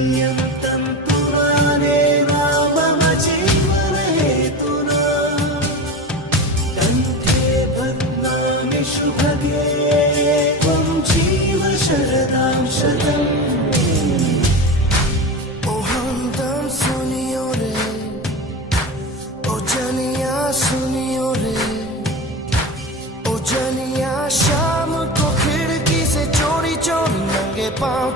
पर्यन्तं पुराणेन मम जीवनहेतुना कण्ठे बध्नामि शुभगे त्वं जीव शरदां शतम्। ओ हमदम सुनियो रे, ओ जनिया सुनियो रे, ओ जनिया शाम को खिड़की से चोरी चोरी नंगे पाँव